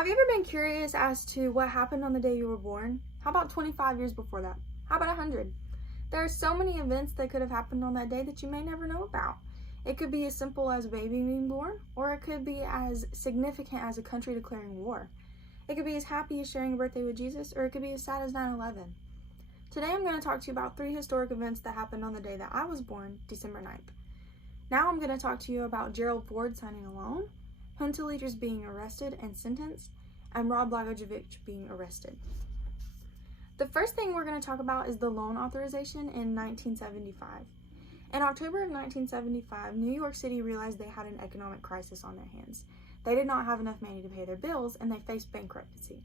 Have you ever been curious as to what happened on the day you were born? How about 25 years before that? How about 100? There are so many events that could have happened on that day that you may never know about. It could be as simple as a baby being born, or it could be as significant as a country declaring war. It could be as happy as sharing a birthday with Jesus, or it could be as sad as 9/11. Today I'm going to talk to you about 3 historic events that happened on the day that I was born, December 9th. Now I'm going to talk to you about Gerald Ford signing a loan, junta leaders being arrested and sentenced, and Rod Blagojevich being arrested. The first thing we're going to talk about is the loan authorization in 1975. In October of 1975, New York City realized they had an economic crisis on their hands. They did not have enough money to pay their bills, and they faced bankruptcy.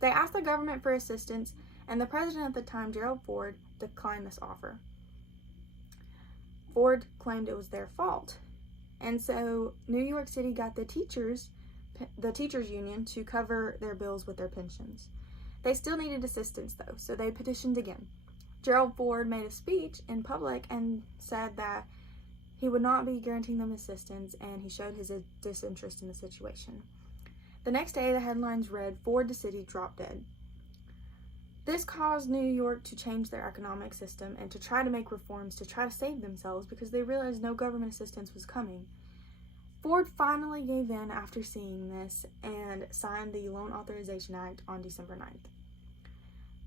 They asked the government for assistance, and the president at the time, Gerald Ford, declined this offer. Ford claimed it was their fault, and so New York City got the teachers union to cover their bills with their pensions. They still needed assistance though, so they petitioned again. Gerald Ford made a speech in public and said that he would not be guaranteeing them assistance, and he showed his disinterest in the situation. The next day, the headlines read, "Ford to City drop dead." This caused New York to change their economic system and to try to make reforms to try to save themselves because they realized no government assistance was coming. Ford finally gave in after seeing this and signed the Loan Authorization Act on December 9th.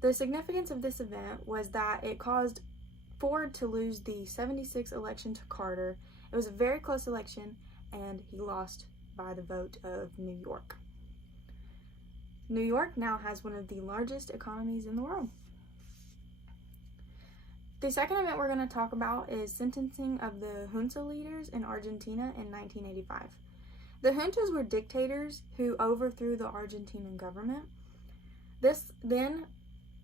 The significance of this event was that it caused Ford to lose the '76 election to Carter. It was a very close election, and he lost by the vote of New York. New York now has one of the largest economies in the world. The second event we're going to talk about is sentencing of the junta leaders in Argentina in 1985. The juntas were dictators who overthrew the Argentinian government. This then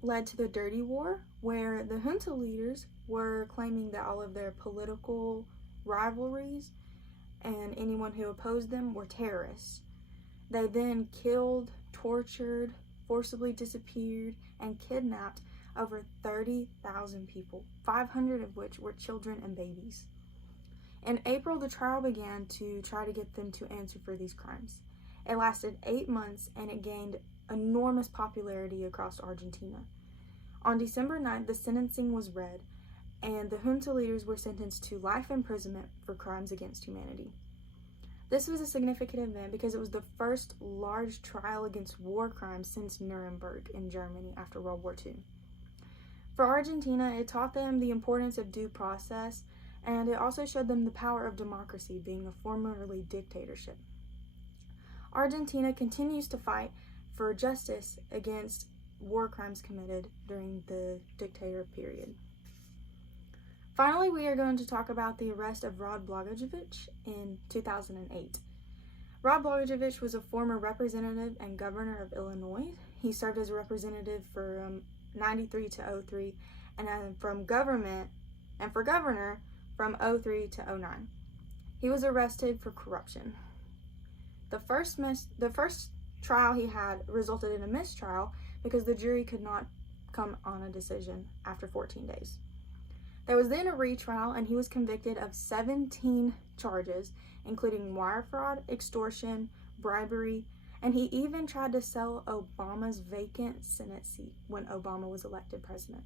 led to the Dirty War, where the junta leaders were claiming that all of their political rivalries and anyone who opposed them were terrorists. They then killed, tortured, forcibly disappeared, and kidnapped over 30,000 people, 500 of which were children and babies. In April, the trial began to try to get them to answer for these crimes. It lasted 8 months, and it gained enormous popularity across Argentina. On December 9th, the sentencing was read, and the junta leaders were sentenced to life imprisonment for crimes against humanity. This was a significant event because it was the first large trial against war crimes since Nuremberg in Germany after World War II. For Argentina, it taught them the importance of due process, and it also showed them the power of democracy, being a formerly dictatorship. Argentina continues to fight for justice against war crimes committed during the dictator period. Finally, we are going to talk about the arrest of Rod Blagojevich in 2008. Rod Blagojevich was a former representative and governor of Illinois. He served as a representative from 93 to 03, and then for governor from 03 to 09. He was arrested for corruption. The first trial he had resulted in a mistrial because the jury could not come on a decision after 14 days. There was then a retrial, and he was convicted of 17 charges, including wire fraud, extortion, bribery, and he even tried to sell Obama's vacant Senate seat when Obama was elected president.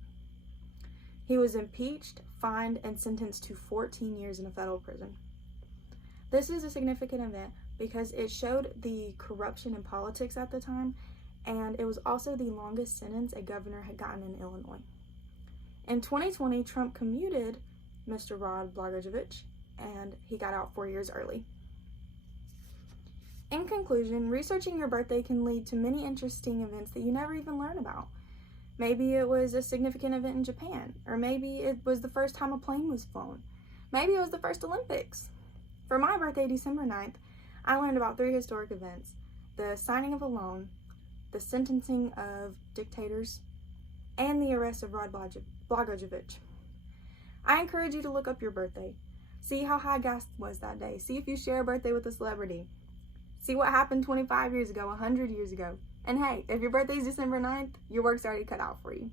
He was impeached, fined, and sentenced to 14 years in a federal prison. This is a significant event because it showed the corruption in politics at the time, and it was also the longest sentence a governor had gotten in Illinois. In 2020, Trump commuted Mr. Rod Blagojevich, and he got out 4 years early. In conclusion, researching your birthday can lead to many interesting events that you never even learn about. Maybe it was a significant event in Japan, or maybe it was the first time a plane was flown. Maybe it was the first Olympics. For my birthday, December 9th, I learned about 3 historic events: the signing of a loan, the sentencing of dictators, and the arrest of Rod Blagojevich. I encourage you to look up your birthday. See how high gas was that day. See if you share a birthday with a celebrity. See what happened 25 years ago, 100 years ago. And hey, if your birthday is December 9th, your work's already cut out for you.